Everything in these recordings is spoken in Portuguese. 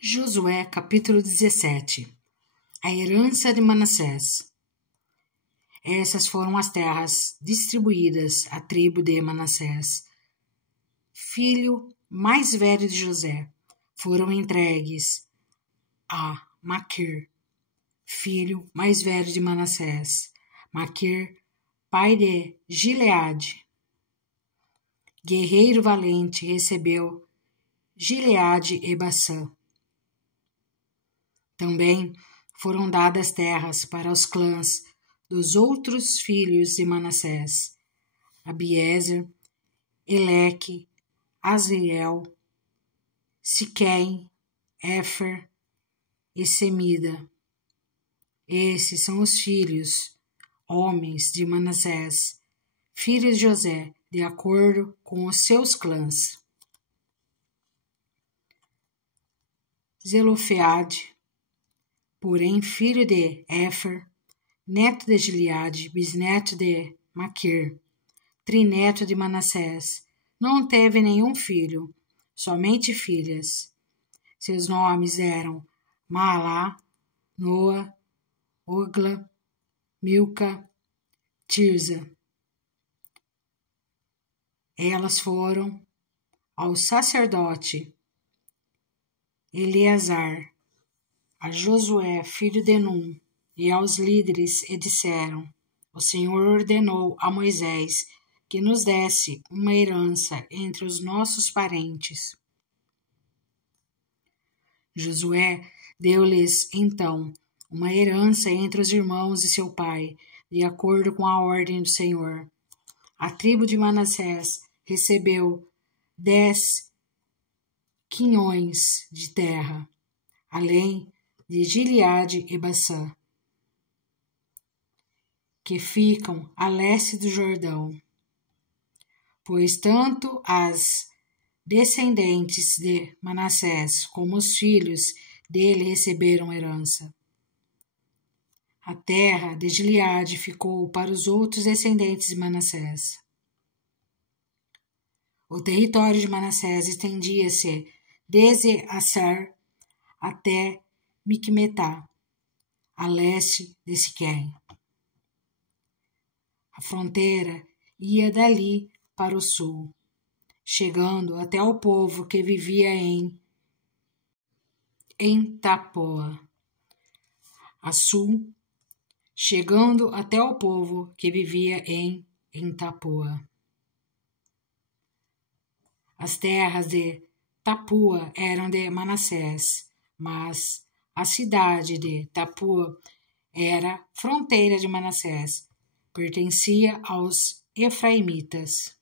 Josué capítulo 17. A herança de Manassés. Essas foram as terras distribuídas à tribo de Manassés, filho mais velho de José. Foram entregues a Maquir, filho mais velho de Manassés. Maquir, pai de Gileade, guerreiro valente, recebeu Gileade e Bassã. Também foram dadas terras para os clãs dos outros filhos de Manassés: Abiezer, Eleque, Asriel, Siquém, Éfer e Semida. Esses são os filhos, homens de Manassés, filho de José, de acordo com os seus clãs. Zelofeade, porém filho de Éfer, neto de Gileade, bisneto de Maquir, trineto de Manassés, não teve nenhum filho, somente filhas. Seus nomes eram Maalá, Noa, Ogla, Milca, Tirza. Elas foram ao sacerdote Eleazar, a Josué, filho de Num, e aos líderes, e disseram: O Senhor ordenou a Moisés que nos desse uma herança entre os nossos parentes. Josué deu-lhes, então, uma herança entre os irmãos de seu pai, de acordo com a ordem do Senhor. A tribo de Manassés recebeu 10 quinhões de terra, além de Gileade e Bassã, que ficam a leste do Jordão, pois tanto as descendentes de Manassés como os filhos dele receberam herança. A terra de Gileade ficou para os outros descendentes de Manassés. O território de Manassés estendia-se desde Asser até Miqumetá, a leste de Siquém. A fronteira ia dali para o sul, chegando até o povo que vivia em Tapoa. A sul, chegando até o povo que vivia em Tapoa. As terras de Tapua eram de Manassés, mas a cidade de Tapua era fronteira de Manassés, pertencia aos efraimitas.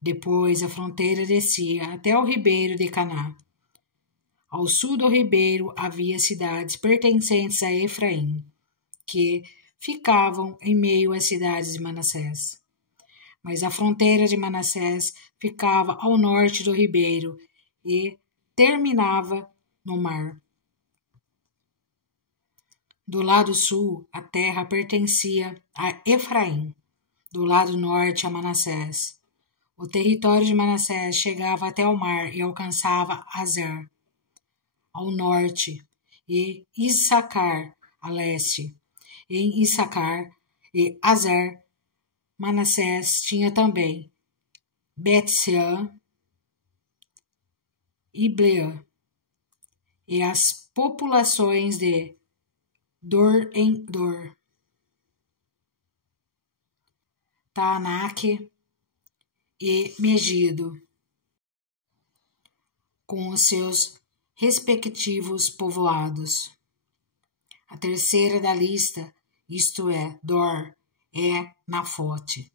Depois a fronteira descia até o ribeiro de Caná. Ao sul do ribeiro havia cidades pertencentes a Efraim, que ficavam em meio às cidades de Manassés. Mas a fronteira de Manassés ficava ao norte do ribeiro e terminava no mar. Do lado sul, a terra pertencia a Efraim, do lado norte a Manassés. O território de Manassés chegava até o mar e alcançava Azer, ao norte, e Issacar, a leste. Em Issacar e Azer, Manassés tinha também Bet-seã e Bleã, e as populações de Dor-em-Dor, Taanaque e Megido, com os seus respectivos povoados. A terceira da lista, isto é, Dor, é Nafote.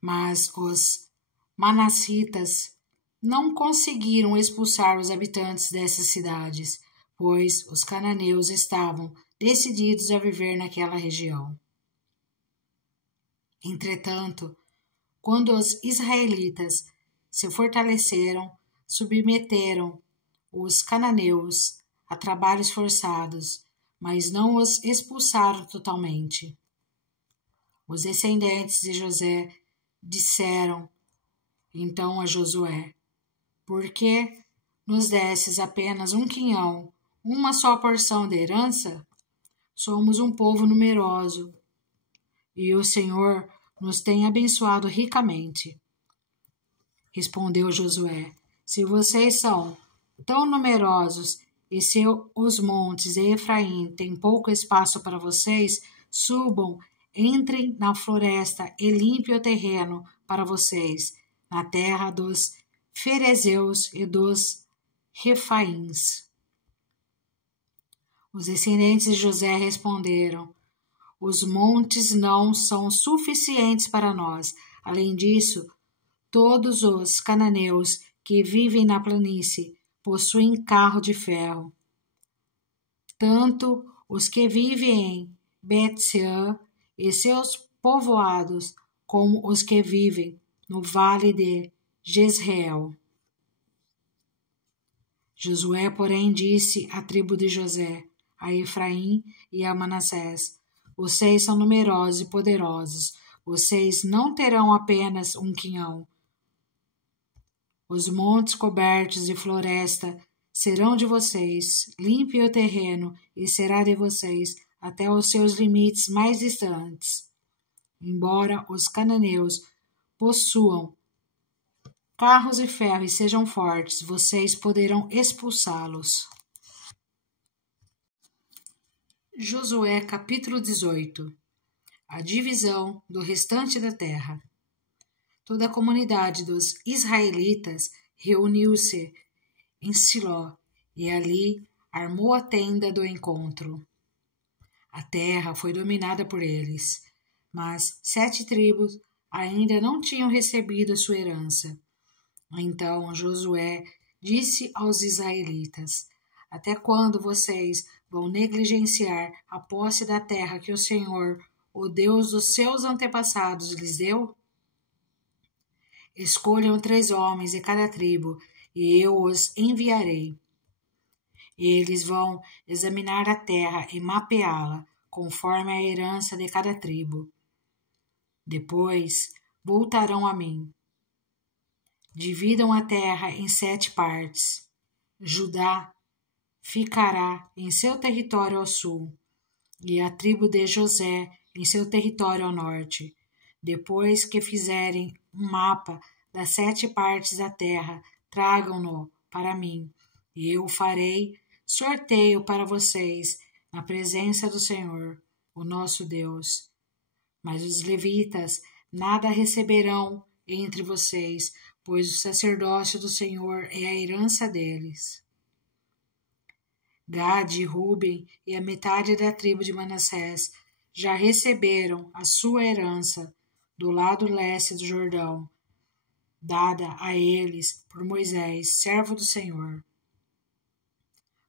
Mas os manassitas não conseguiram expulsar os habitantes dessas cidades, pois os cananeus estavam decididos a viver naquela região. Entretanto, quando os israelitas se fortaleceram, submeteram os cananeus a trabalhos forçados, mas não os expulsaram totalmente. Os descendentes de José disseram então a Josué: Por que nos desses apenas um quinhão, uma só porção de herança? Somos um povo numeroso, e o Senhor nos tem abençoado ricamente. Respondeu Josué: se vocês são tão numerosos e se os montes de Efraim têm pouco espaço para vocês, subam, entrem na floresta e limpem o terreno para vocês, na terra dos ferezeus e dos refaíns. Os descendentes de José responderam: os montes não são suficientes para nós. Além disso, todos os cananeus que vivem na planície possuem carro de ferro. Tanto os que vivem em Bet-seã e seus povoados, como os que vivem no vale de Jezreel. Josué, porém, disse à tribo de José, a Efraim e a Manassés: vocês são numerosos e poderosos, vocês não terão apenas um quinhão. Os montes cobertos de floresta serão de vocês, limpe o terreno e será de vocês até os seus limites mais distantes. Embora os cananeus possuam carros de ferro e sejam fortes, vocês poderão expulsá-los. Josué capítulo 18. A divisão do restante da terra. Toda a comunidade dos israelitas reuniu-se em Siló e ali armou a tenda do encontro. A terra foi dominada por eles, mas 7 tribos ainda não tinham recebido a sua herança. Então Josué disse aos israelitas: até quando vocês vão negligenciar a posse da terra que o Senhor, o Deus dos seus antepassados, lhes deu? Escolham 3 homens de cada tribo, e eu os enviarei. Eles vão examinar a terra e mapeá-la, conforme a herança de cada tribo. Depois voltarão a mim. Dividam a terra em 7 partes. Judá ficará em seu território ao sul, e a tribo de José em seu território ao norte. Depois que fizerem um mapa das 7 partes da terra, tragam-no para mim, e eu farei sorteio para vocês na presença do Senhor, o nosso Deus. Mas os levitas nada receberão entre vocês, pois o sacerdócio do Senhor é a herança deles. Gade, Ruben e a metade da tribo de Manassés já receberam a sua herança do lado leste do Jordão, dada a eles por Moisés, servo do Senhor.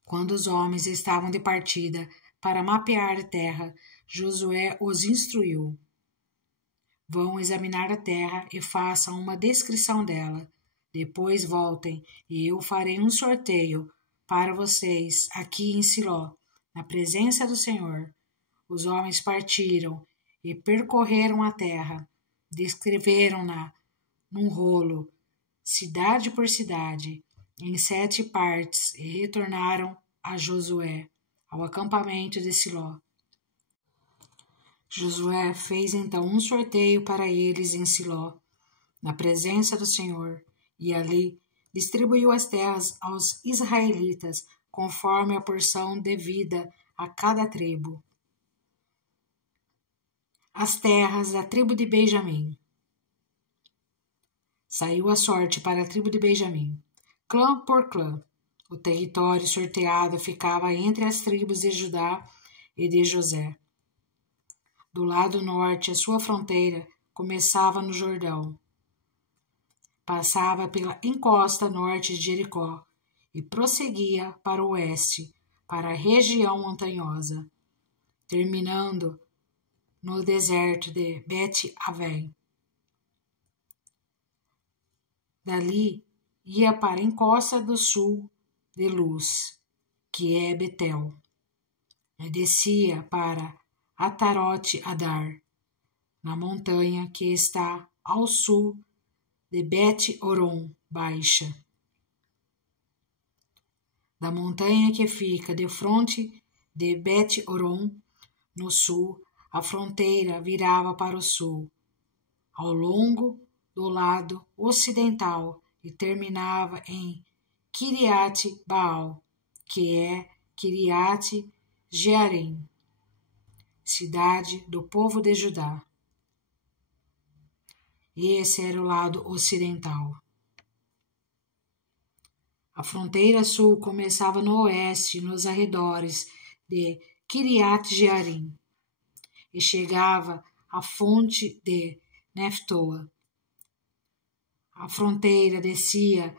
Quando os homens estavam de partida para mapear a terra, Josué os instruiu: vão examinar a terra e façam uma descrição dela. Depois voltem e eu farei um sorteio para vocês aqui em Siló, na presença do Senhor. Os homens partiram e percorreram a terra, descreveram-na num rolo, cidade por cidade, em 7 partes, e retornaram a Josué, ao acampamento de Siló. Josué fez então um sorteio para eles em Siló, na presença do Senhor, e ali distribuiu as terras aos israelitas, conforme a porção devida a cada tribo. As terras da tribo de Benjamim. Saiu a sorte para a tribo de Benjamim, clã por clã. O território sorteado ficava entre as tribos de Judá e de José. Do lado norte, a sua fronteira começava no Jordão. Passava pela encosta norte de Jericó e prosseguia para o oeste, para a região montanhosa, terminando no deserto de Bet-Avém. Dali ia para a encosta do sul de Luz, que é Betel, e descia para Atarote Adar, na montanha que está ao sul de Bet-Oron Baixa. da montanha que fica defronte de Bet-Horon, no sul, a fronteira virava para o sul, ao longo do lado ocidental, e terminava em Kiriat Baal, que é Kiriat Jearim, cidade do povo de Judá. Esse era o lado ocidental. A fronteira sul começava no oeste, nos arredores de Kiriat Jearim, e chegava à fonte de Neftoa. A fronteira descia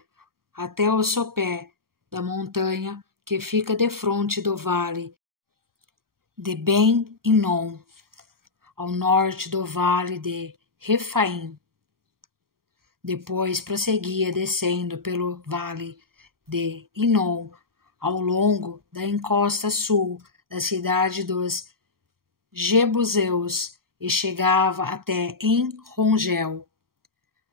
até o sopé da montanha que fica defronte do vale de Ben-Hinom, ao norte do vale de Refaim. Depois prosseguia descendo pelo vale de Hinom ao longo da encosta sul da cidade dos Jebuseus e chegava até em Rongel.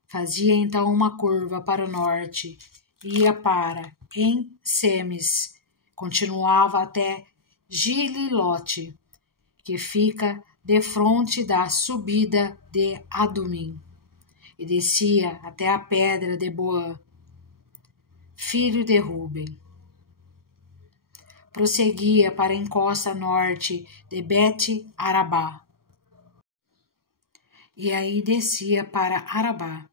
Fazia então uma curva para o norte, ia para em Semes, continuava até Gililote, que fica defronte da subida de Adumim, e descia até a pedra de Boã, filho de Ruben. Prosseguia para a encosta norte de Bet-Arabá, e aí descia para Arabá.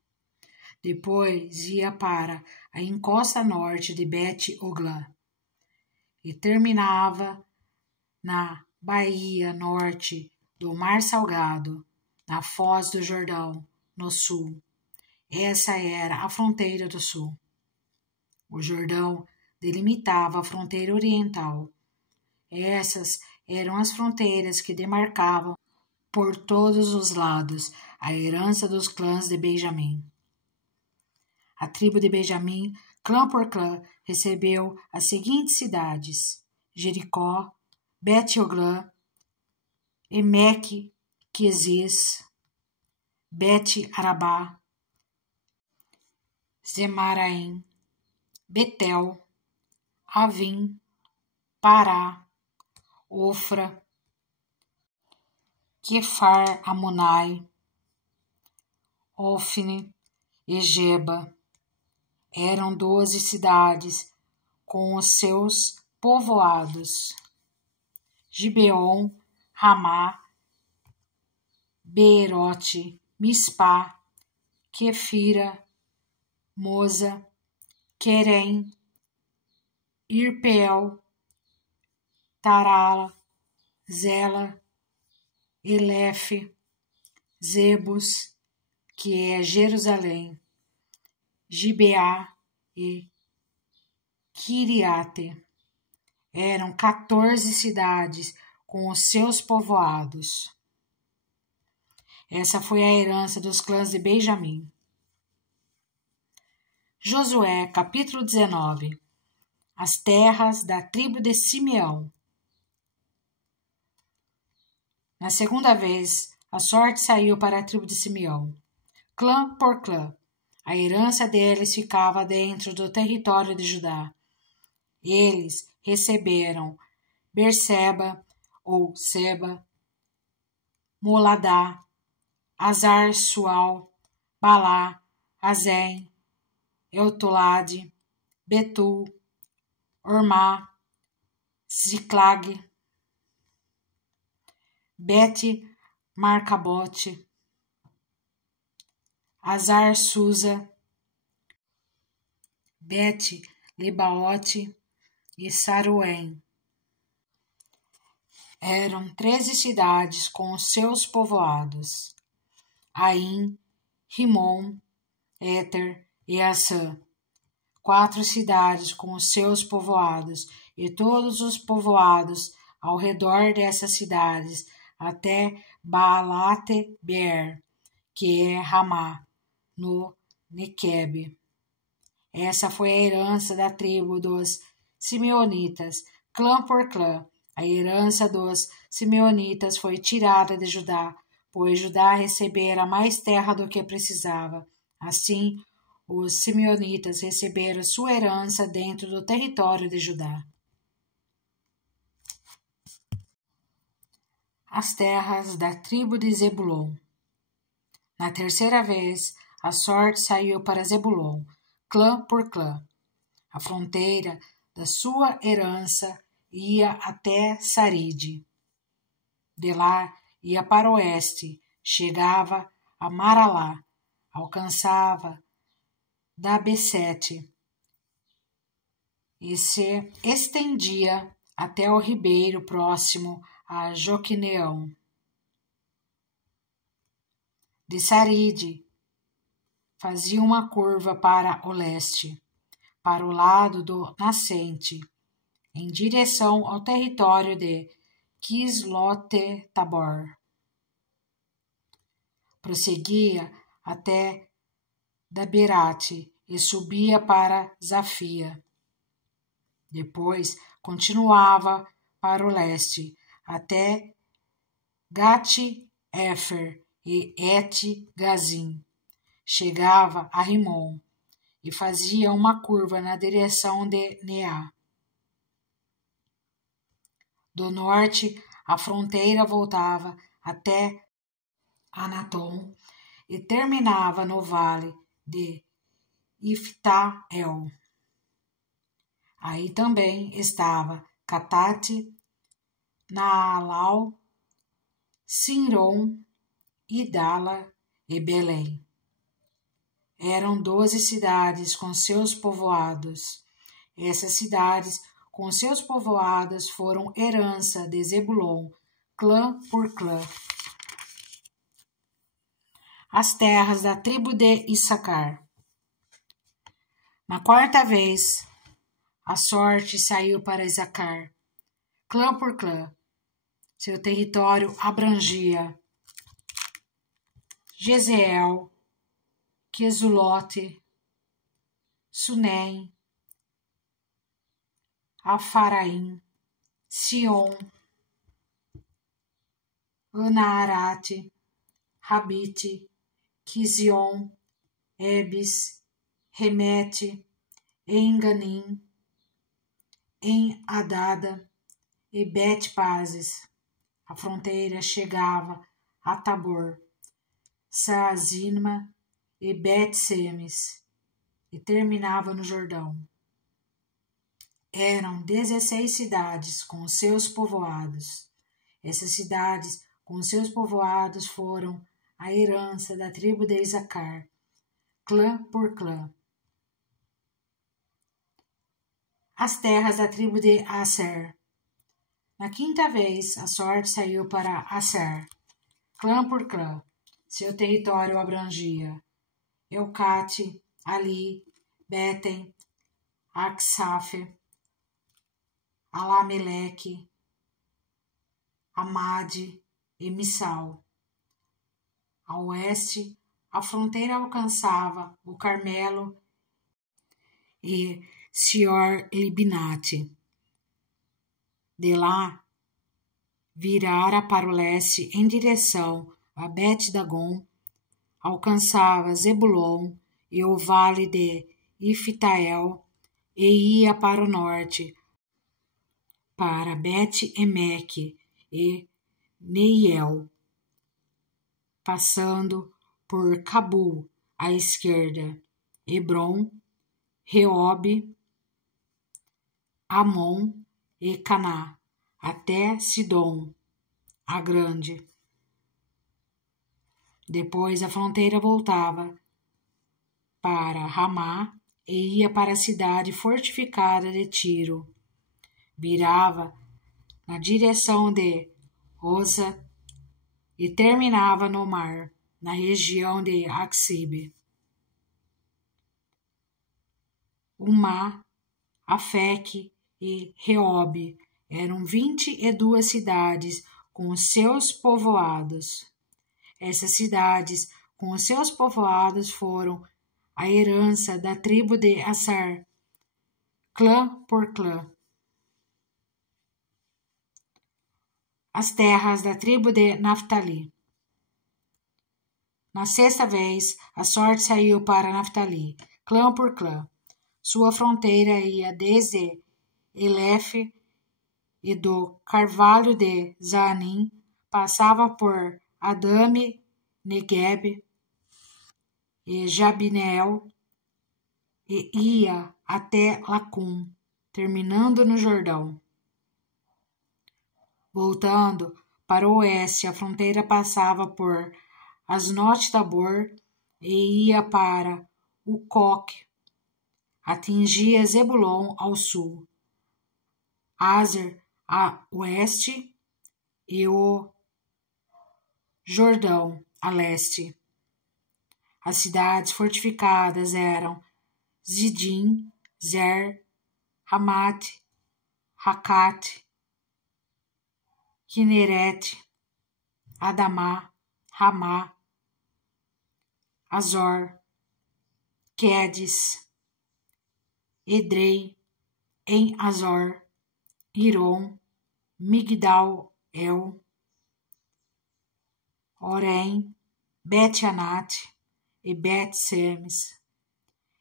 Depois ia para a encosta norte de Bet-Oglá, e terminava na baía norte do Mar Salgado, na foz do Jordão, no sul. Essa era a fronteira do sul. O Jordão delimitava a fronteira oriental. Essas eram as fronteiras que demarcavam por todos os lados a herança dos clãs de Benjamim. A tribo de Benjamim, clã por clã, recebeu as seguintes cidades: Jericó, Bet-Oglã, Emeque-Quezis, Bet-Arabá, Zemaraim, Betel, Avim, Pará, Ofra, Quefar-Amonai, Ofne e Geba. Eram 12 cidades com os seus povoados: Gibeon, Ramá, Beerote, Mispá, Quefira, Moza, Querem, Irpeel, Tarala, Zela, Elefe, Zebus, que é Jerusalém, Gibeá e Quiriate. Eram 14 cidades com os seus povoados. Essa foi a herança dos clãs de Benjamim. Josué, capítulo 19. As terras da tribo de Simeão. Na segunda vez, a sorte saiu para a tribo de Simeão, clã por clã. A herança deles ficava dentro do território de Judá. Eles receberam Berseba ou Seba, Moladá, Azar-Sual, Balá, Azém, Eutolade, Betul, Ormá, Ziclag, Bet-Marcabote, Azar-Susa, Bet-Lebaote e Saruém. Eram 13 cidades com os seus povoados: Aim, Rimon, Éter e Assã. 4 cidades com os seus povoados, e todos os povoados ao redor dessas cidades, até Baalate-Beer, que é Ramá, no Nequebe. Essa foi a herança da tribo dos Simeonitas, clã por clã. A herança dos Simeonitas foi tirada de Judá, pois Judá recebera mais terra do que precisava. Assim, os simeonitas receberam sua herança dentro do território de Judá. As terras da tribo de Zebulon. Na terceira vez, a sorte saiu para Zebulon, clã por clã. A fronteira da sua herança ia até Saride. De lá ia para o oeste, chegava a Maralá, alcançava Dabesete e se estendia até o ribeiro próximo a Joquineão. De Saride, fazia uma curva para o leste, para o lado do nascente, em direção ao território de Quislote-Tabor. Prosseguia até Daberate e subia para Zafia. Depois continuava para o leste até Gate-Efer e Et-Gazim. Chegava a Rimon e fazia uma curva na direção de Neá. Do norte, a fronteira voltava até Anatom e terminava no vale de Iftael. Aí também estava Catate, Naalau, Sinron, Idala e Belém. Eram 12 cidades com seus povoados. Essas cidades com seus povoados foram herança de Zebulon, clã por clã. As terras da tribo de Issacar. Na quarta vez, a sorte saiu para Issacar, clã por clã. Seu território abrangia Jezeel, Quesulote, Sunem, Afaraim, Sion, Anaarate, Rabite, Quizion, Ebis, Remete, Enganim, En-Adada e Bet-Pazes. A fronteira chegava a Tabor, Saazima e Bet-Semes e terminava no Jordão. Eram 16 cidades com seus povoados. Essas cidades com seus povoados foram a herança da tribo de Issacar, clã por clã. As terras da tribo de Aser. Na quinta vez, a sorte saiu para Aser, clã por clã. Seu território abrangia Eucate, Ali, Betem, Aksaf, Alameleque, Amade e Missal. A oeste, a fronteira alcançava o Carmelo e Sior-Libinate. De lá, virara para o leste em direção a Bet-Dagon, alcançava Zebulon e o vale de Iftael e ia para o norte, para Bet-Emeque e Neiel, passando por Cabul à esquerda, Hebron, Reobe, Amon e Caná, até Sidom, a grande. Depois a fronteira voltava para Ramá e ia para a cidade fortificada de Tiro. Virava na direção de Osa e terminava no mar, na região de Axibe. Umá, Afeque e Reobe eram 22 cidades com seus povoados. Essas cidades com seus povoados foram a herança da tribo de Assar, clã por clã. As terras da tribo de Naftali. Na sexta vez, a sorte saiu para Naftali, clã por clã. Sua fronteira ia desde Elef e do Carvalho de Zaanim, passava por Adame, Negueb e Jabneel e ia até Lacum, terminando no Jordão. Voltando para o oeste, a fronteira passava por Asnot-Tabor e ia para Ucoque, atingia Zebulon ao sul, Azer a oeste e o Jordão a leste. As cidades fortificadas eram Zidim, Zer, Hamat, Hacat, Kineret, Adamá, Ramá, Azor, Quedes, Edrei, em Azor, Irom, Migdal-El, Orém, Bet-Anat e Bet-Semes.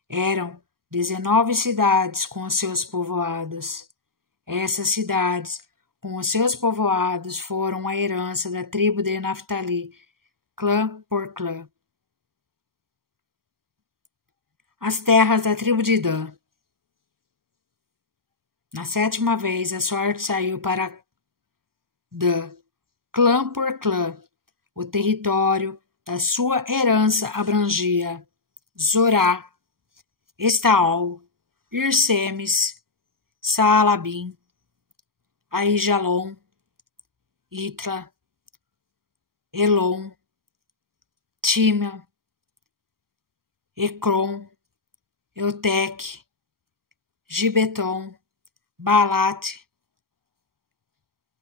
Eram 19 cidades com os seus povoados. Essas cidades com os seus povoados foram a herança da tribo de Naftali, clã por clã. As terras da tribo de Dan. Na 7ª vez, a sorte saiu para Dan, clã por clã. O território da sua herança abrangia Zorá, Estaol, Irsemes, Saalabim, Aijalon, Itla, Elon, Tímea, Ecrom, Eutec, Gibeton, Baalat,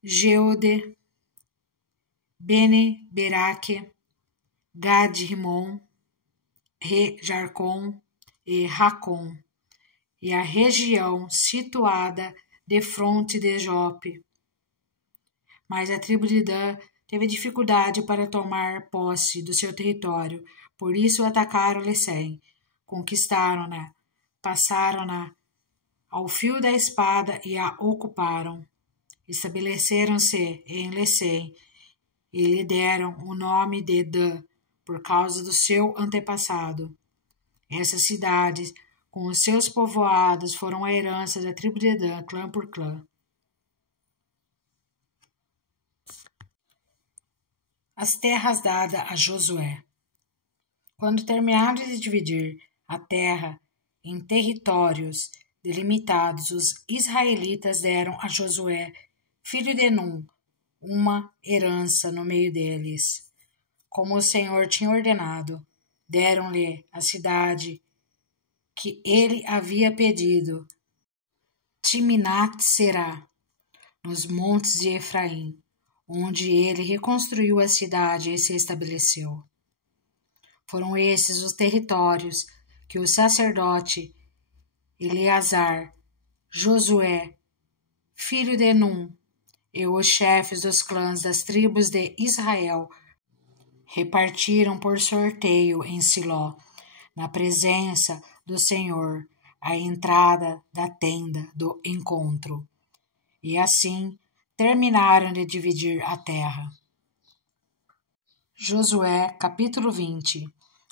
Geode, Bene-Beraque, Gad-Rimon, Re-Jarcon e Racon, e a região situada defronte de Jope. Mas a tribo de Dan teve dificuldade para tomar posse do seu território, por isso atacaram Lecém, conquistaram-na, passaram-na ao fio da espada e a ocuparam. Estabeleceram-se em Lecém e lhe deram o nome de Dan, por causa do seu antepassado. Essas cidades, com os seus povoados, foram a herança da tribo de Dan, clã por clã. As terras dadas a Josué. Quando terminaram de dividir a terra em territórios delimitados, os israelitas deram a Josué, filho de Num, uma herança no meio deles. Como o Senhor tinha ordenado, deram-lhe a cidade que ele havia pedido, Timnat-Será, nos montes de Efraim, onde ele reconstruiu a cidade e se estabeleceu. Foram esses os territórios que o sacerdote Eleazar, Josué, filho de Num, e os chefes dos clãs das tribos de Israel repartiram por sorteio em Siló, na presença do Senhor, à entrada da tenda do encontro. E assim terminaram de dividir a terra. Josué, capítulo 20.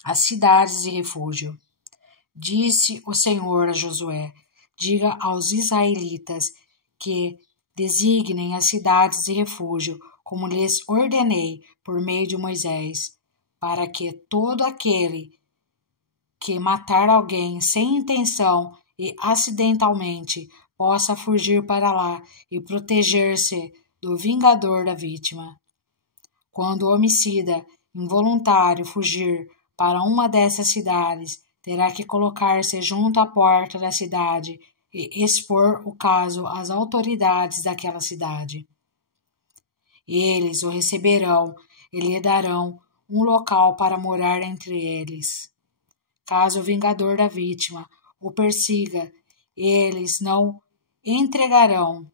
As cidades de refúgio. Disse o Senhor a Josué: diga aos israelitas que designem as cidades de refúgio, como lhes ordenei por meio de Moisés, para que todo aquele que matar alguém sem intenção e acidentalmente possa fugir para lá e proteger-se do vingador da vítima. Quando o homicida involuntário fugir para uma dessas cidades, terá que colocar-se junto à porta da cidade e expor o caso às autoridades daquela cidade. Eles o receberão e lhe darão um local para morar entre eles. Caso o vingador da vítima o persiga, eles não entregarão,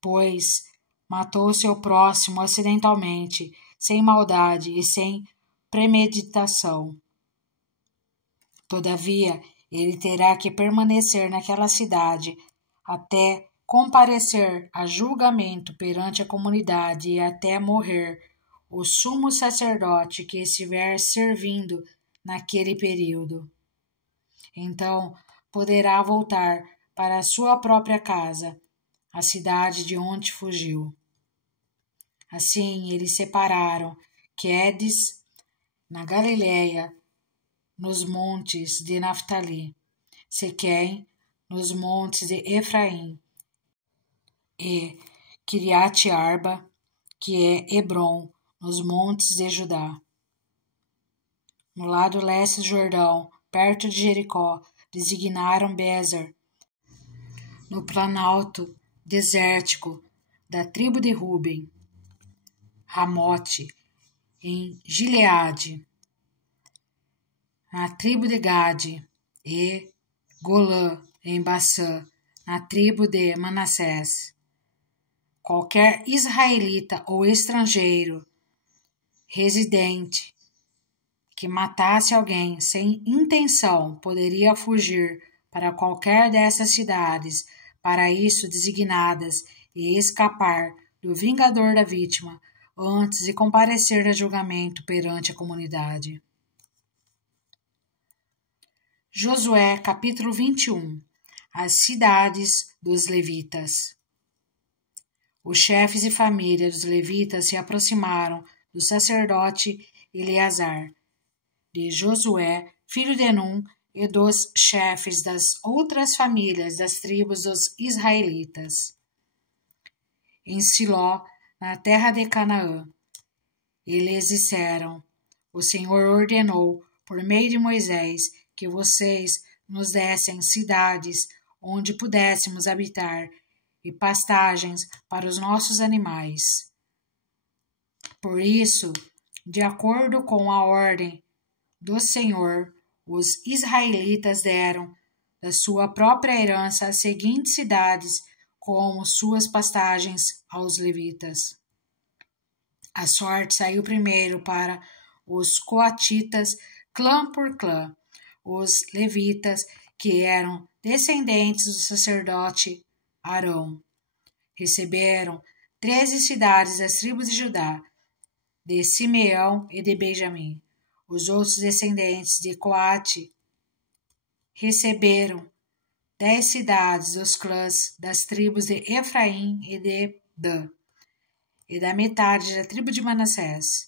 pois matou seu próximo acidentalmente, sem maldade e sem premeditação. Todavia, ele terá que permanecer naquela cidade até comparecer a julgamento perante a comunidade e até morrer o sumo sacerdote que estiver servindo naquele período. Então, poderá voltar para a sua própria casa, a cidade de onde fugiu. Assim, eles separaram Quedes, na Galileia, nos montes de Naftali, Sequém, nos montes de Efraim, e Quiriate-Arba, que é Hebron, nos montes de Judá. No lado leste do Jordão, perto de Jericó, designaram Bezer, no planalto desértico da tribo de Ruben, Ramote, em Gileade, na tribo de Gade, e Golã, em Bassã, na tribo de Manassés. Qualquer israelita ou estrangeiro residente que matasse alguém sem intenção poderia fugir para qualquer dessas cidades, para isso designadas, e escapar do vingador da vítima antes de comparecer a julgamento perante a comunidade. Josué, capítulo 21. As cidades dos levitas. Os chefes de família dos levitas se aproximaram do sacerdote Eleazar, de Josué, filho de Num, e dos chefes das outras famílias das tribos dos israelitas, em Siló, na terra de Canaã. Eles disseram: o Senhor ordenou, por meio de Moisés, que vocês nos dessem cidades onde pudéssemos habitar e pastagens para os nossos animais. Por isso, de acordo com a ordem do Senhor, os israelitas deram da sua própria herança as seguintes cidades como suas pastagens aos levitas. A sorte saiu primeiro para os coatitas, clã por clã. Os levitas, que eram descendentes do sacerdote Arão, receberam 13 cidades das tribos de Judá, de Simeão e de Benjamim. Os outros descendentes de Coate receberam 10 cidades dos clãs das tribos de Efraim e de Dan, e da metade da tribo de Manassés.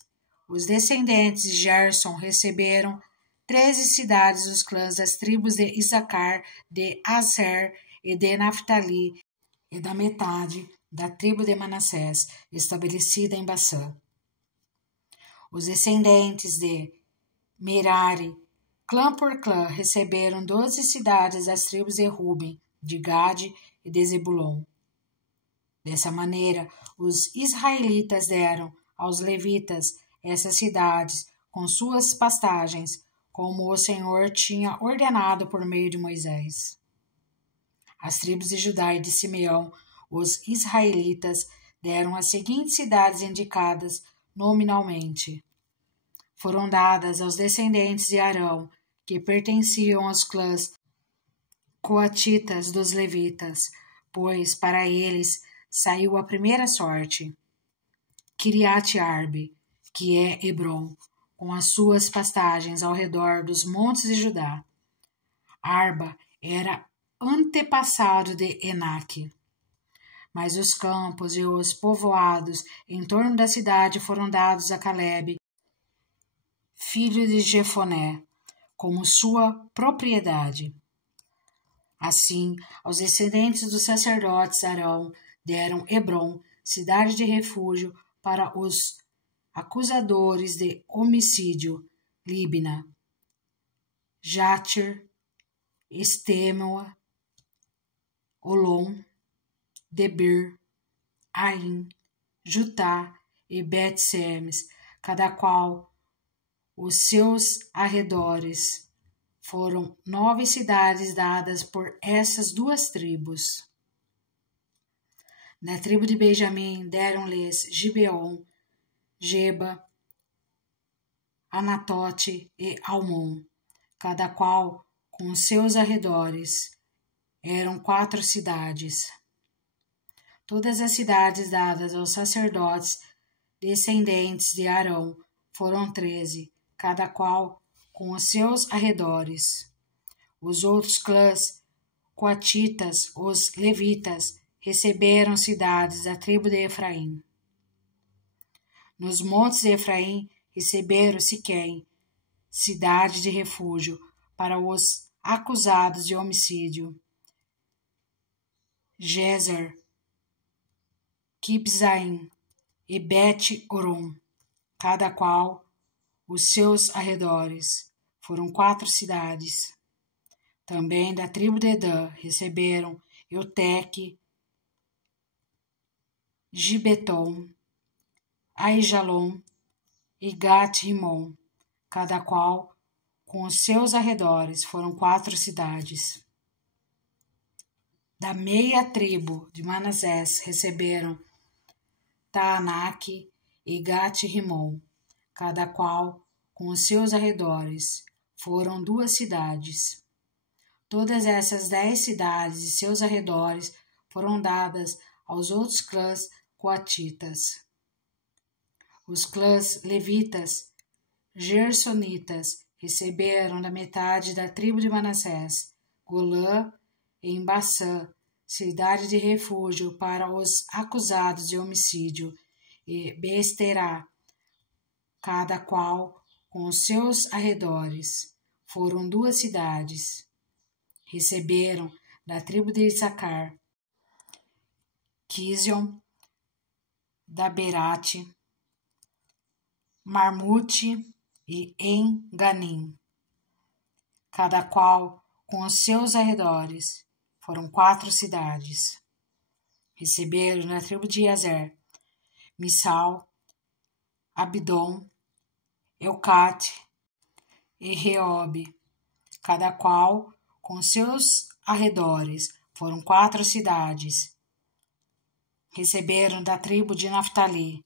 Os descendentes de Gerson receberam 13 cidades dos clãs das tribos de Isacar, de Aser e de Naftali, e da metade da tribo de Manassés, estabelecida em Bassã. Os descendentes de Merari, clã por clã, receberam 12 cidades das tribos de Ruben, de Gade e de Zebulon. Dessa maneira, os israelitas deram aos levitas essas cidades com suas pastagens, como o Senhor tinha ordenado por meio de Moisés. Às tribos de Judá e de Simeão, os israelitas deram as seguintes cidades indicadas nominalmente. Foram dadas aos descendentes de Arão, que pertenciam aos clãs coatitas dos levitas, pois para eles saiu a primeira sorte. Quiriate-Arbe, que é Hebron, com as suas pastagens ao redor dos montes de Judá. Arba era antepassado de Enaque. Mas os campos e os povoados em torno da cidade foram dados a Calebe, filho de Jefoné, como sua propriedade. Assim, aos descendentes dos sacerdotes Arão deram Hebron, cidade de refúgio para os acusadores de homicídio, Libna, Játir, Estêmoa, Olom, Debir, Aim, Jutá e Bet-Semes, cada qual os seus arredores. Foram 9 cidades dadas por essas duas tribos. Na tribo de Benjamim deram-lhes Gibeon, Geba, Anatote e Almon, cada qual com os seus arredores. Eram 4 cidades. Todas as cidades dadas aos sacerdotes descendentes de Arão foram 13, cada qual com os seus arredores. Os outros clãs coatitas, os levitas, receberam cidades da tribo de Efraim. Nos montes de Efraim receberam Siquém, cidade de refúgio para os acusados de homicídio. Gezer, Kibzaim e Bet-Oron, cada qual os seus arredores. Foram 4 cidades. Também da tribo de Dan receberam Euteque, Gibeton, Aijalon e Gat-Rimon, cada qual com os seus arredores. Foram 4 cidades. Da meia tribo de Manassés receberam Taanaque e Gat-Rimon, cada qual com os seus arredores. Foram 2 cidades. Todas essas 10 cidades e seus arredores foram dadas aos outros clãs coatitas. Os clãs levitas, gersonitas, receberam da metade da tribo de Manassés, Golã e Bassã, cidade de refúgio para os acusados de homicídio, e Besterá, cada qual com os seus arredores. Foram 2 cidades. Receberam da tribo de Issacar, Quision, Daberate, Marmute e Enganim, cada qual com os seus arredores. Foram 4 cidades. Receberam da tribo de Azer, Missal, Abdon, Eucate e Reobe, cada qual com seus arredores. Foram 4 cidades. Receberam da tribo de Naftali,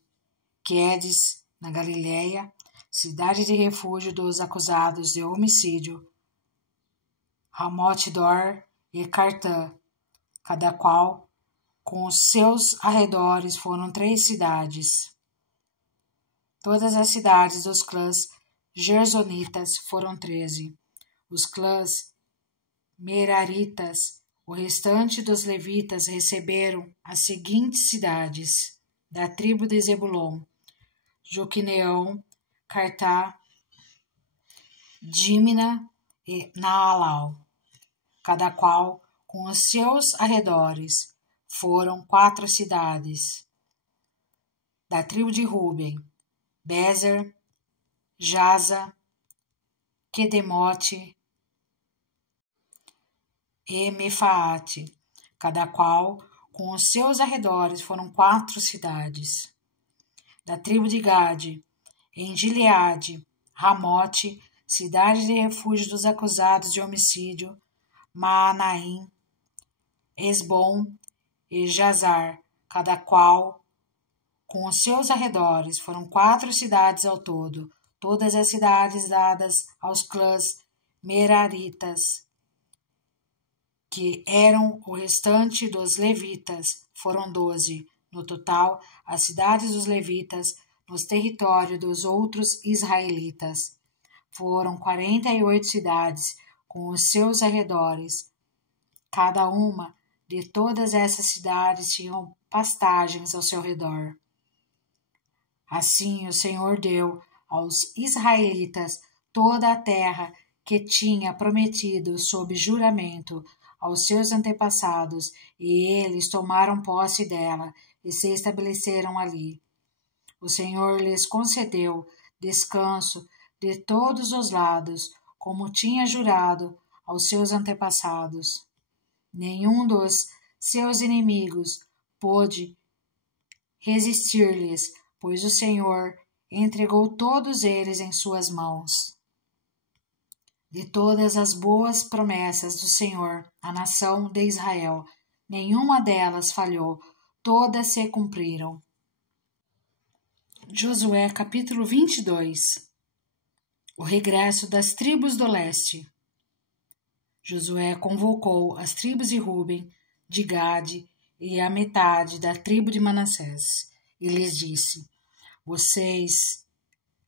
Quedes, na Galileia, cidade de refúgio dos acusados de homicídio, Ramot-Dor e Cartã, cada qual com os seus arredores. Foram 3 cidades. Todas as cidades dos clãs gersonitas foram 13. Os clãs meraritas, o restante dos levitas, receberam as seguintes cidades: da tribo de Zebulon, Joquineão, Cartá, Dímina e Naalau, cada qual com os seus arredores. Foram 4 cidades. Da tribo de Ruben, Bezer, Jaza, Quedemote e Mefaate, cada qual com os seus arredores. Foram 4 cidades. Da tribo de Gade, em Gileade, Ramote, cidade de refúgio dos acusados de homicídio, Maanaim, Esbom e Jazar, cada qual com os seus arredores. Foram 4 cidades ao todo. Todas as cidades dadas aos clãs meraritas, que eram o restante dos levitas. Foram 12. No total, as cidades dos levitas nos territórios dos outros israelitas. Foram 48 cidades com os seus arredores. Cada uma de todas essas cidades tinham pastagens ao seu redor. Assim o Senhor deu aos israelitas toda a terra que tinha prometido sob juramento aos seus antepassados, e eles tomaram posse dela e se estabeleceram ali. O Senhor lhes concedeu descanso de todos os lados, como tinha jurado aos seus antepassados. Nenhum dos seus inimigos pôde resistir-lhes, pois o Senhor entregou todos eles em suas mãos. De todas as boas promessas do Senhor à nação de Israel, nenhuma delas falhou, todas se cumpriram. Josué capítulo 22. O regresso das tribos do leste. Josué convocou as tribos de Ruben, de Gade e a metade da tribo de Manassés, e lhes disse: Vocês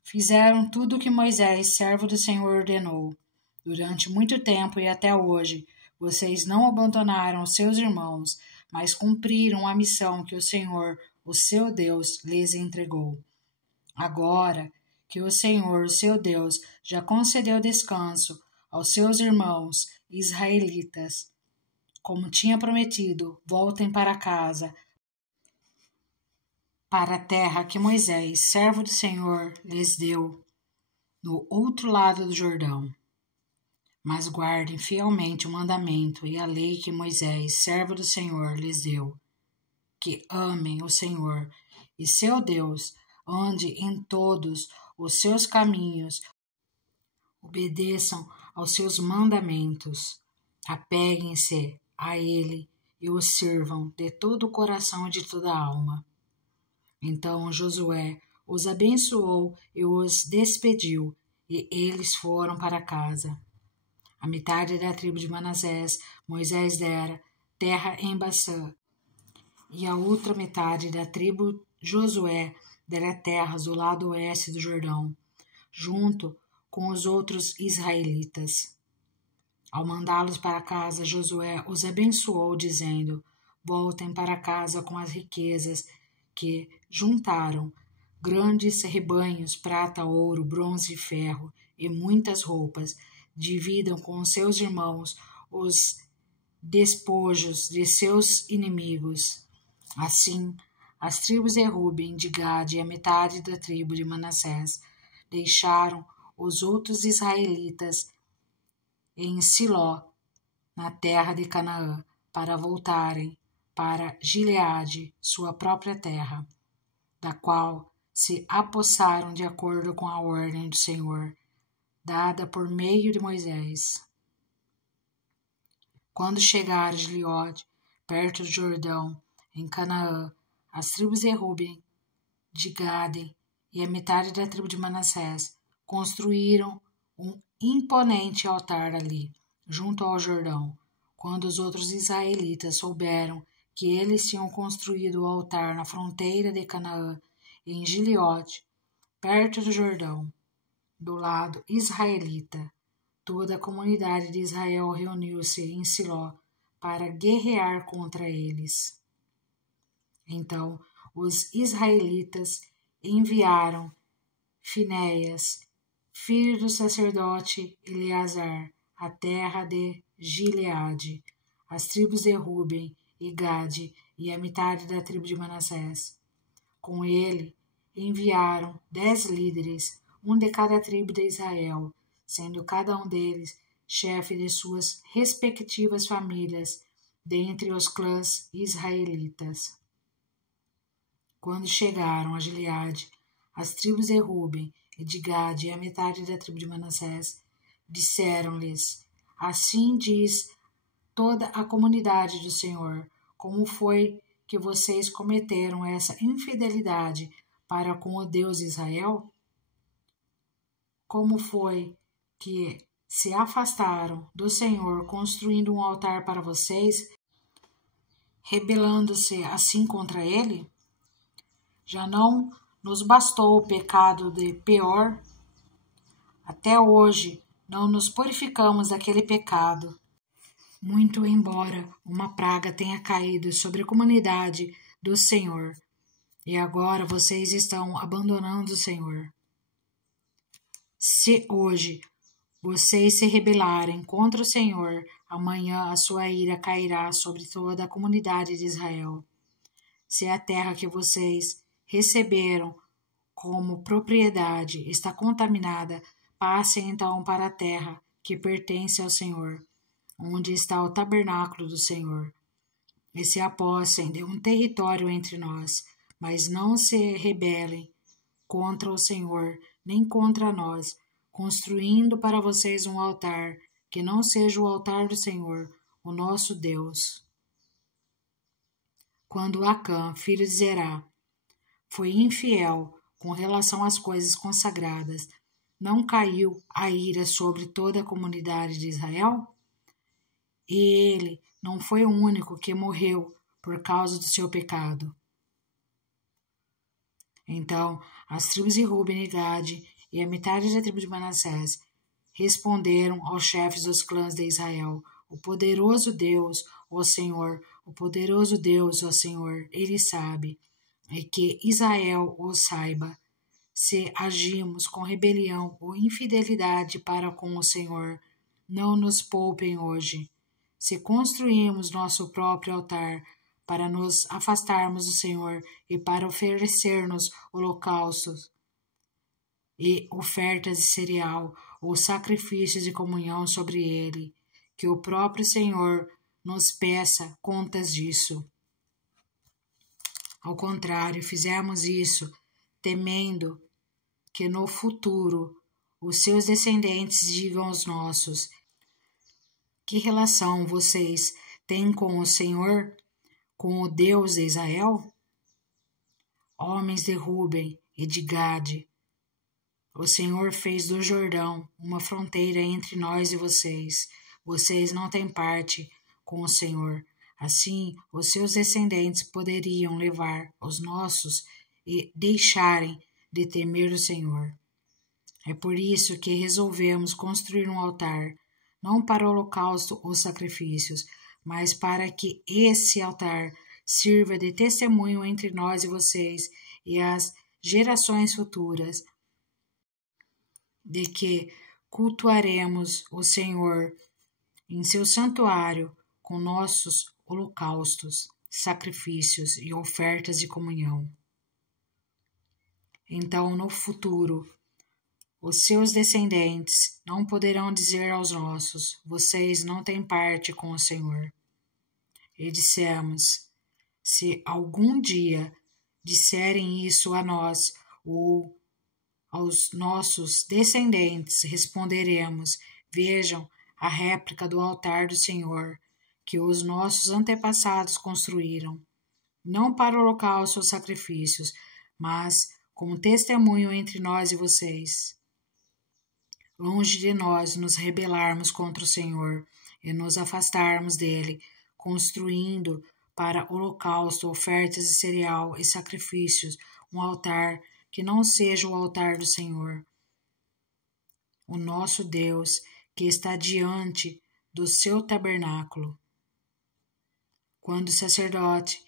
fizeram tudo o que Moisés, servo do Senhor, ordenou. Durante muito tempo e até hoje, vocês não abandonaram os seus irmãos, mas cumpriram a missão que o Senhor, o seu Deus, lhes entregou. Agora que o Senhor, o seu Deus, já concedeu descanso aos seus irmãos israelitas, como tinha prometido, voltem para casa, para a terra que Moisés, servo do Senhor, lhes deu, no outro lado do Jordão. Mas guardem fielmente o mandamento e a lei que Moisés, servo do Senhor, lhes deu. Que amem o Senhor e seu Deus, ande em todos os seus caminhos, obedeçam aos seus mandamentos, apeguem-se a ele e o sirvam de todo o coração e de toda a alma. Então Josué os abençoou e os despediu, e eles foram para casa. A metade da tribo de Manassés, Moisés dera terra em Baçã, e a outra metade da tribo Josué dera terras do lado oeste do Jordão, junto com os outros israelitas. Ao mandá-los para casa, Josué os abençoou, dizendo: Voltem para casa com as riquezas que juntaram, grandes rebanhos, prata, ouro, bronze e ferro, e muitas roupas. Dividam com os seus irmãos os despojos de seus inimigos. Assim, as tribos de Ruben, de Gade e a metade da tribo de Manassés deixaram os outros israelitas em Siló, na terra de Canaã, para voltarem para Gileade, sua própria terra, da qual se apossaram de acordo com a ordem do Senhor, dada por meio de Moisés. Quando chegaram a Gileade, perto do Jordão, em Canaã, as tribos de Ruben, de Gade e a metade da tribo de Manassés construíram um imponente altar ali, junto ao Jordão. Quando os outros israelitas souberam que eles tinham construído o altar na fronteira de Canaã, em Gileade, perto do Jordão, do lado israelita, toda a comunidade de Israel reuniu-se em Siló para guerrear contra eles. Então, os israelitas enviaram Finéias, filho do sacerdote Eleazar, à terra de Gileade, as tribos de Ruben e Gade e a metade da tribo de Manassés. Com ele enviaram 10 líderes, um de cada tribo de Israel, sendo cada um deles chefe de suas respectivas famílias, dentre os clãs israelitas. Quando chegaram a Gileade, as tribos de Ruben e de Gade e a metade da tribo de Manassés disseram-lhes: Assim diz toda a comunidade do Senhor, como foi que vocês cometeram essa infidelidade para com o Deus de Israel? Como foi que se afastaram do Senhor, construindo um altar para vocês, rebelando-se assim contra ele? Já não nos bastou o pecado de Peor? Até hoje não nos purificamos daquele pecado, muito embora uma praga tenha caído sobre a comunidade do Senhor. E agora vocês estão abandonando o Senhor. Se hoje vocês se rebelarem contra o Senhor, amanhã a sua ira cairá sobre toda a comunidade de Israel. Se a terra que vocês receberam como propriedade está contaminada, passem então para a terra que pertence ao Senhor, onde está o tabernáculo do Senhor, e se apossem de um território entre nós, mas não se rebelem contra o Senhor, nem contra nós, construindo para vocês um altar que não seja o altar do Senhor, o nosso Deus. Quando Acã, filho de Zerá, foi infiel com relação às coisas consagradas, não caiu a ira sobre toda a comunidade de Israel? E ele não foi o único que morreu por causa do seu pecado. Então, as tribos de Ruben e Gade e a metade da tribo de Manassés responderam aos chefes dos clãs de Israel: O poderoso Deus, ó Senhor, o poderoso Deus, ó Senhor, ele sabe, e que Israel o saiba. Se agimos com rebelião ou infidelidade para com o Senhor, não nos poupem hoje. Se construímos nosso próprio altar para nos afastarmos do Senhor e para oferecer-nos holocaustos e ofertas de cereal ou sacrifícios de comunhão sobre ele, que o próprio Senhor nos peça contas disso. Ao contrário, fizemos isso temendo que no futuro os seus descendentes digam aos nossos: que relação vocês têm com o Senhor, com o Deus de Israel? Homens de Ruben e de Gade, o Senhor fez do Jordão uma fronteira entre nós e vocês. Vocês não têm parte com o Senhor. Assim, os seus descendentes poderiam levar os nossos e deixarem de temer o Senhor. É por isso que resolvemos construir um altar, não para holocausto ou sacrifícios, mas para que esse altar sirva de testemunho entre nós e vocês e as gerações futuras, de que cultuaremos o Senhor em seu santuário com nossos holocaustos, sacrifícios e ofertas de comunhão. Então, no futuro, os seus descendentes não poderão dizer aos nossos: vocês não têm parte com o Senhor. E dissemos: se algum dia disserem isso a nós ou aos nossos descendentes, responderemos: vejam a réplica do altar do Senhor, que os nossos antepassados construíram, não para holocausto ou sacrifícios, mas como testemunho entre nós e vocês. Longe de nós nos rebelarmos contra o Senhor e nos afastarmos dele, construindo para holocausto, ofertas de cereal e sacrifícios um altar que não seja o altar do Senhor, o nosso Deus, que está diante do seu tabernáculo. Quando o sacerdote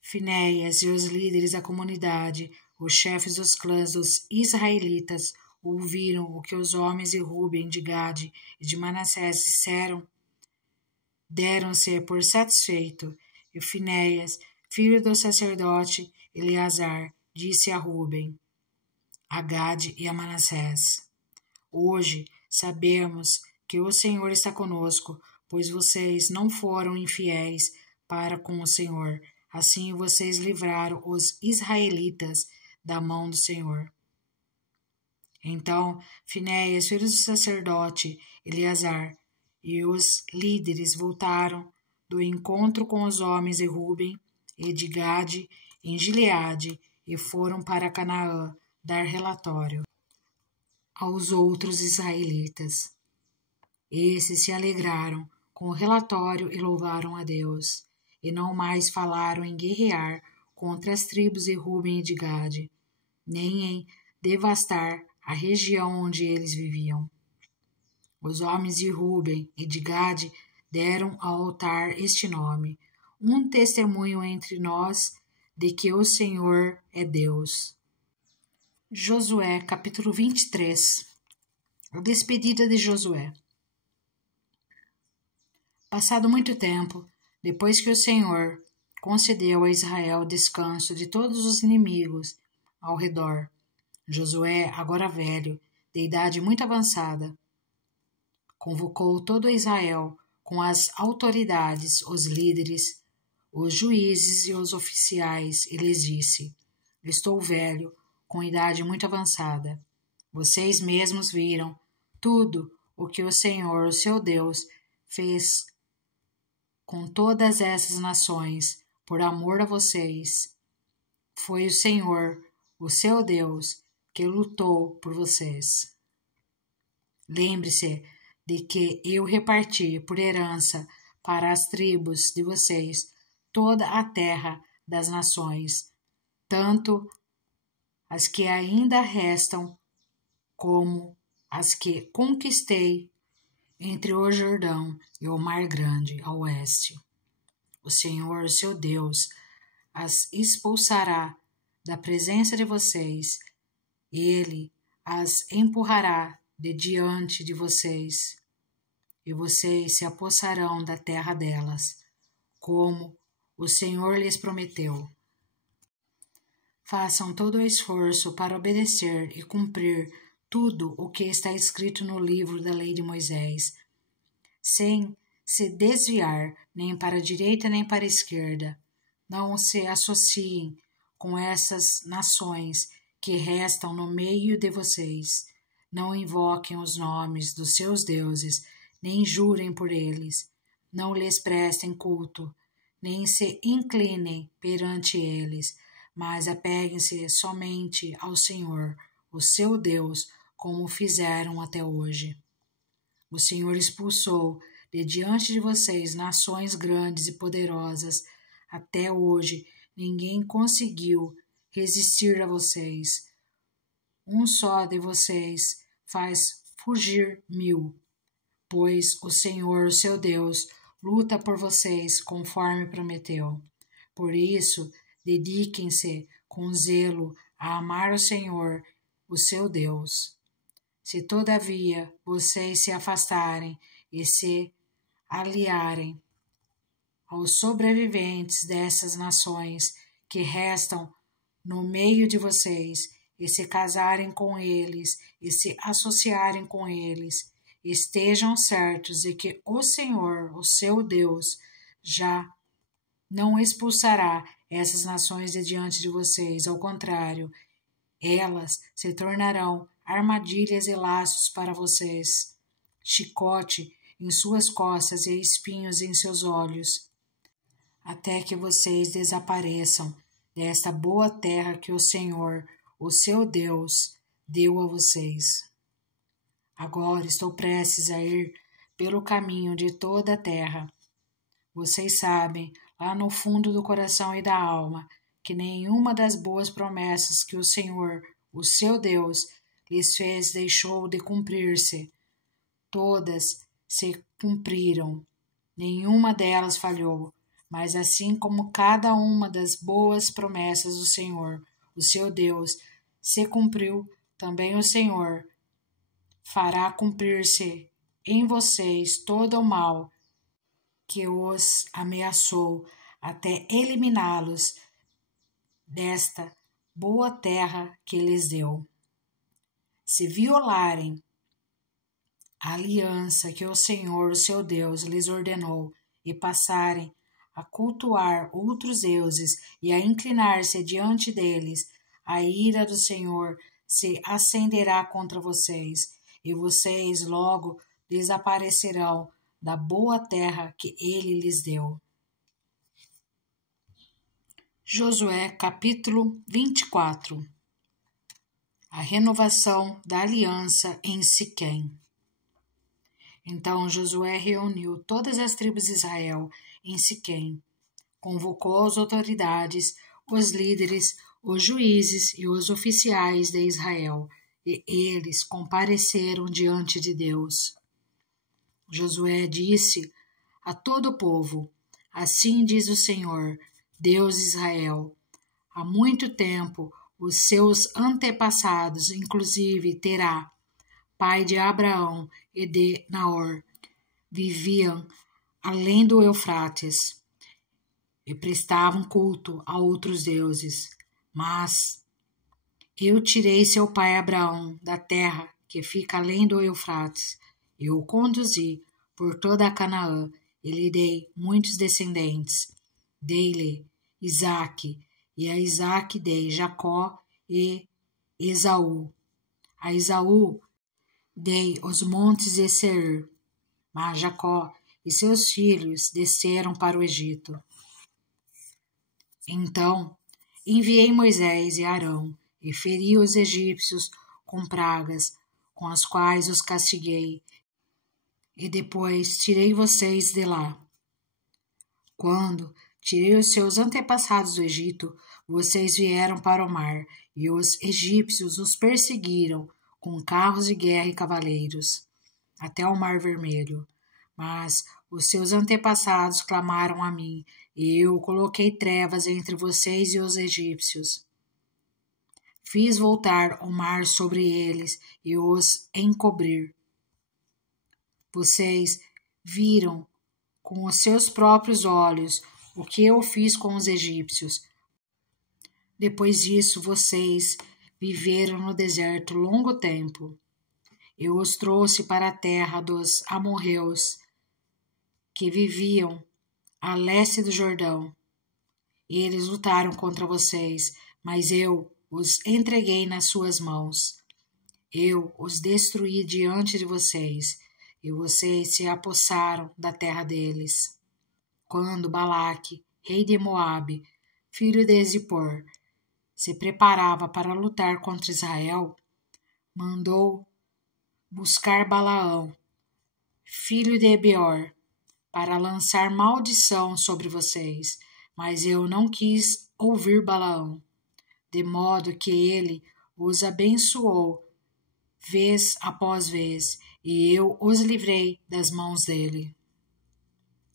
Finéias e os líderes da comunidade, os chefes dos clãs dos israelitas, ouviram o que os homens de Ruben, de Gade e de Manassés disseram, deram-se por satisfeito, e Finéias, filho do sacerdote Eleazar, disse a Ruben, a Gade e a Manassés: hoje sabemos que o Senhor está conosco, pois vocês não foram infiéis para com o Senhor. Assim vocês livraram os israelitas da mão do Senhor. Então Finéias, filho do sacerdote Eleazar, e os líderes voltaram do encontro com os homens de Ruben e de Gade em Gileade e foram para Canaã dar relatório aos outros israelitas. Esses se alegraram com o relatório e louvaram a Deus, e não mais falaram em guerrear contra as tribos de Ruben e de Gade, nem em devastar a região onde eles viviam. Os homens de Ruben e de Gade deram ao altar este nome: um testemunho entre nós de que o Senhor é Deus. Josué, capítulo 23. A despedida de Josué. Passado muito tempo, depois que o Senhor concedeu a Israel descanso de todos os inimigos ao redor, Josué, agora velho, de idade muito avançada, convocou todo Israel com as autoridades, os líderes, os juízes e os oficiais e lhes disse: estou velho, com idade muito avançada. Vocês mesmos viram tudo o que o Senhor, o seu Deus, fez com todas essas nações, por amor a vocês. Foi o Senhor, o seu Deus, que lutou por vocês. Lembre-se de que eu reparti por herança para as tribos de vocês toda a terra das nações, tanto as que ainda restam como as que conquistei entre o Jordão e o Mar Grande ao oeste. O Senhor, seu Deus, as expulsará da presença de vocês. Ele as empurrará de diante de vocês, e vocês se apossarão da terra delas, como o Senhor lhes prometeu. Façam todo o esforço para obedecer e cumprir tudo o que está escrito no livro da lei de Moisés, sem se desviar nem para a direita nem para a esquerda. Não se associem com essas nações que restam no meio de vocês. Não invoquem os nomes dos seus deuses, nem jurem por eles. Não lhes prestem culto, nem se inclinem perante eles, mas apeguem-se somente ao Senhor, o seu Deus, como fizeram até hoje. O Senhor expulsou de diante de vocês nações grandes e poderosas. Até hoje ninguém conseguiu resistir a vocês. Um só de vocês faz fugir 1000, pois o Senhor, o seu Deus, luta por vocês conforme prometeu. Por isso, dediquem-se com zelo a amar o Senhor, o seu Deus. Se todavia vocês se afastarem e se aliarem aos sobreviventes dessas nações que restam no meio de vocês, e se casarem com eles e se associarem com eles, estejam certos de que o Senhor, o seu Deus, já não expulsará essas nações de diante de vocês. Ao contrário, elas se tornarão armadilhas e laços para vocês, chicote em suas costas e espinhos em seus olhos, até que vocês desapareçam desta boa terra que o Senhor, o seu Deus, deu a vocês. Agora estou prestes a ir pelo caminho de toda a terra. Vocês sabem, lá no fundo do coração e da alma, que nenhuma das boas promessas que o Senhor, o seu Deus, lhes fez deixou de cumprir-se. Todas se cumpriram, nenhuma delas falhou, mas assim como cada uma das boas promessas do Senhor, o seu Deus, se cumpriu, também o Senhor fará cumprir-se em vocês todo o mal que os ameaçou, até eliminá-los desta boa terra que lhes deu. Se violarem a aliança que o Senhor, o seu Deus, lhes ordenou, e passarem a cultuar outros deuses e a inclinar-se diante deles, a ira do Senhor se acenderá contra vocês, e vocês logo desaparecerão da boa terra que ele lhes deu. Josué capítulo 24. A renovação da aliança em Siquém. Então Josué reuniu todas as tribos de Israel em Siquém, convocou as autoridades, os líderes, os juízes e os oficiais de Israel, e eles compareceram diante de Deus. Josué disse a todo o povo: assim diz o Senhor, Deus de Israel, há muito tempo os seus antepassados, inclusive Terá, pai de Abraão e de Naor, viviam além do Eufrates e prestavam culto a outros deuses. Mas eu tirei seu pai Abraão da terra que fica além do Eufrates, e o conduzi por toda a Canaã, e lhe dei muitos descendentes. Dei-lhe Isaque, e a Isaque dei Jacó e Esaú. A Esaú dei os montes de Seir, mas Jacó e seus filhos desceram para o Egito. Então enviei Moisés e Arão e feri os egípcios com pragas, com as quais os castiguei, e depois tirei vocês de lá. Quando tirei os seus antepassados do Egito, vocês vieram para o mar, e os egípcios os perseguiram com carros de guerra e cavaleiros, até o Mar Vermelho. Mas os seus antepassados clamaram a mim, e eu coloquei trevas entre vocês e os egípcios. Fiz voltar o mar sobre eles e os encobrir. Vocês viram com os seus próprios olhos o que eu fiz com os egípcios. Depois disso, vocês viveram no deserto longo tempo. Eu os trouxe para a terra dos amorreus, que viviam a leste do Jordão. Eles lutaram contra vocês, mas eu os entreguei nas suas mãos. Eu os destruí diante de vocês, e vocês se apossaram da terra deles. Quando Balaque, rei de Moabe, filho de Zippor, se preparava para lutar contra Israel, mandou buscar Balaão, filho de Beor, para lançar maldição sobre vocês, mas eu não quis ouvir Balaão, de modo que ele os abençoou vez após vez, e eu os livrei das mãos dele.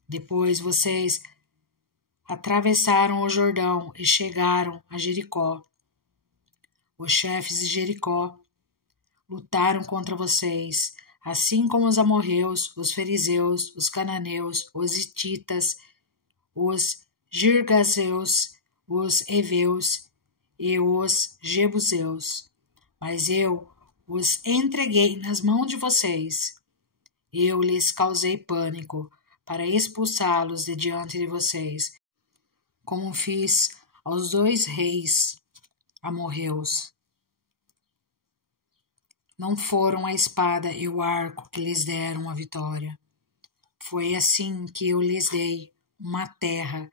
Depois vocês atravessaram o Jordão e chegaram a Jericó. Os chefes de Jericó lutaram contra vocês, assim como os amorreus, os fariseus, os cananeus, os hititas, os girgazeus, os heveus e os jebuseus. Mas eu os entreguei nas mãos de vocês. Eu lhes causei pânico para expulsá-los de diante de vocês, como fiz aos 2 reis amorreus. Não foram a espada e o arco que lhes deram a vitória. Foi assim que eu lhes dei uma terra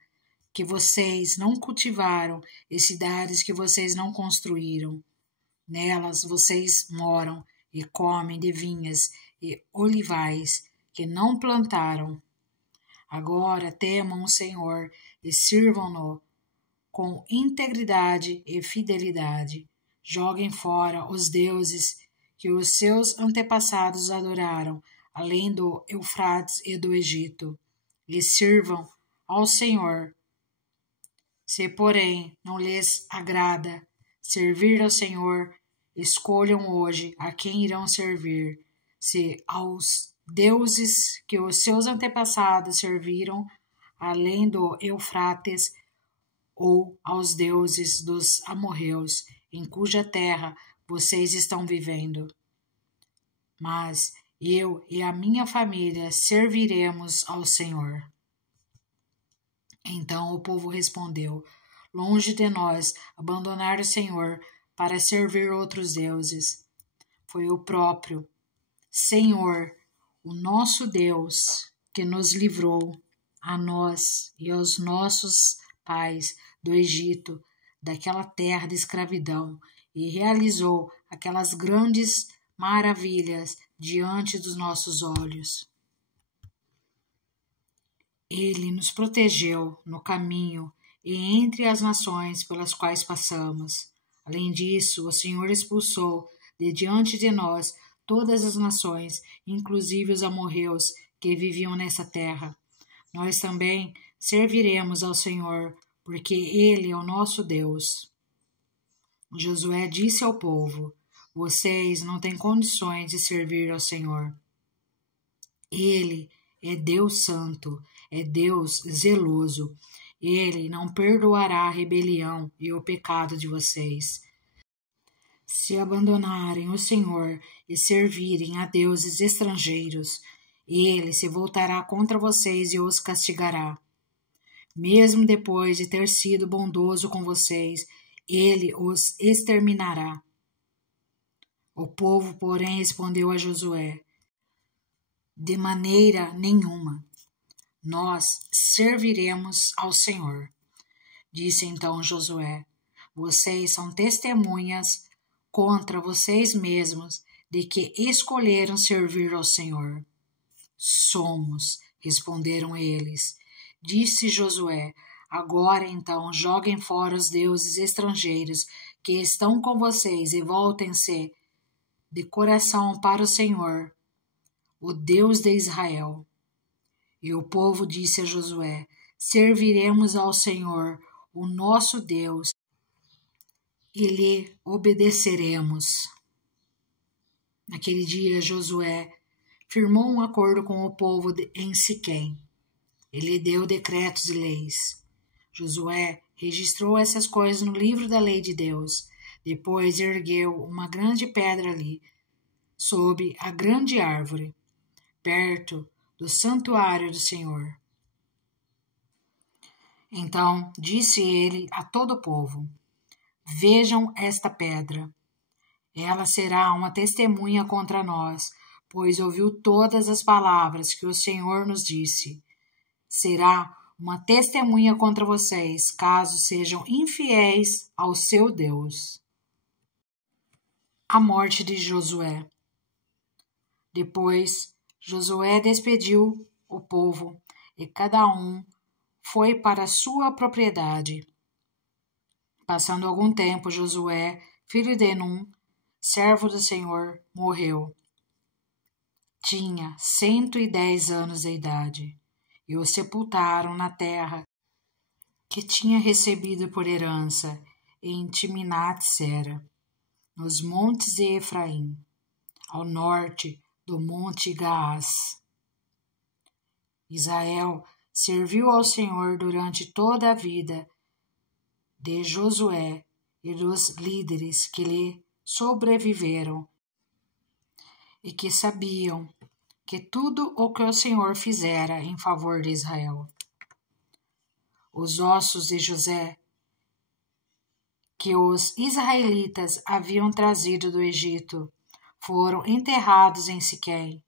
que vocês não cultivaram e cidades que vocês não construíram. Nelas vocês moram e comem de vinhas e olivais que não plantaram. Agora temam o Senhor e sirvam-no com integridade e fidelidade. Joguem fora os deuses que os seus antepassados adoraram, além do Eufrates e do Egito, e sirvam ao Senhor. Se, porém, não lhes agrada servir ao Senhor, escolham hoje a quem irão servir, se aos deuses que os seus antepassados serviram, além do Eufrates, ou aos deuses dos amorreus, em cuja terra vocês estão vivendo. Mas eu e a minha família serviremos ao Senhor. Então o povo respondeu: longe de nós abandonar o Senhor para servir outros deuses. Foi o próprio Senhor, o nosso Deus, que nos livrou, a nós e aos nossos pais do Egito, daquela terra de escravidão, e realizou aquelas grandes maravilhas diante dos nossos olhos. Ele nos protegeu no caminho e entre as nações pelas quais passamos. Além disso, o Senhor expulsou de diante de nós todas as nações, inclusive os amorreus que viviam nessa terra. Nós também serviremos ao Senhor, porque Ele é o nosso Deus. Josué disse ao povo: vocês não têm condições de servir ao Senhor. Ele é Deus santo, é Deus zeloso. Ele não perdoará a rebelião e o pecado de vocês. Se abandonarem o Senhor e servirem a deuses estrangeiros, ele se voltará contra vocês e os castigará. Mesmo depois de ter sido bondoso com vocês, ele os exterminará. O povo, porém, respondeu a Josué: de maneira nenhuma. Nós serviremos ao Senhor. Disse então Josué: vocês são testemunhas contra vocês mesmos de que escolheram servir ao Senhor. Somos, responderam eles. Disse Josué: agora então joguem fora os deuses estrangeiros que estão com vocês e voltem-se de coração para o Senhor, o Deus de Israel. E o povo disse a Josué: serviremos ao Senhor, o nosso Deus, e lhe obedeceremos. Naquele dia, Josué firmou um acordo com o povo em Siquém. Ele deu decretos e leis. Josué registrou essas coisas no livro da lei de Deus. Depois ergueu uma grande pedra ali, sob a grande árvore, perto do santuário do Senhor. Então disse ele a todo o povo: vejam esta pedra. Ela será uma testemunha contra nós, pois ouviu todas as palavras que o Senhor nos disse. Será uma testemunha contra vocês, caso sejam infiéis ao seu Deus. A morte de Josué. Depois, Josué despediu o povo, e cada um foi para sua propriedade. Passando algum tempo, Josué, filho de Num, servo do Senhor, morreu. Tinha 110 anos de idade, e o sepultaram na terra que tinha recebido por herança em Timnat-Sera, nos montes de Efraim, ao norte do monte Gaás. Israel serviu ao Senhor durante toda a vida de Josué e dos líderes que lhe sobreviveram e que sabiam que tudo o que o Senhor fizera em favor de Israel. Os ossos de José, que os israelitas haviam trazido do Egito, foram enterrados em Siquém,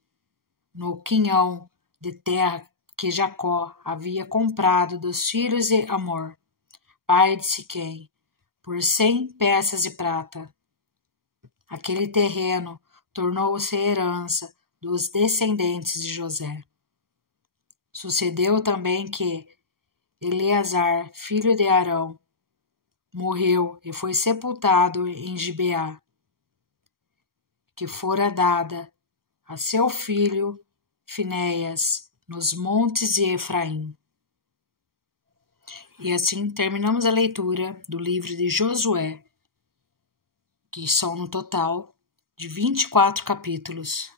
no quinhão de terra que Jacó havia comprado dos filhos de Amor, pai de Siquém, por 100 peças de prata. Aquele terreno tornou-se herança dos descendentes de José. Sucedeu também que Eleazar, filho de Arão, morreu e foi sepultado em Gibeá, que fora dada a seu filho Finéias, nos montes de Efraim. E assim terminamos a leitura do livro de Josué, que são no total de 24 capítulos.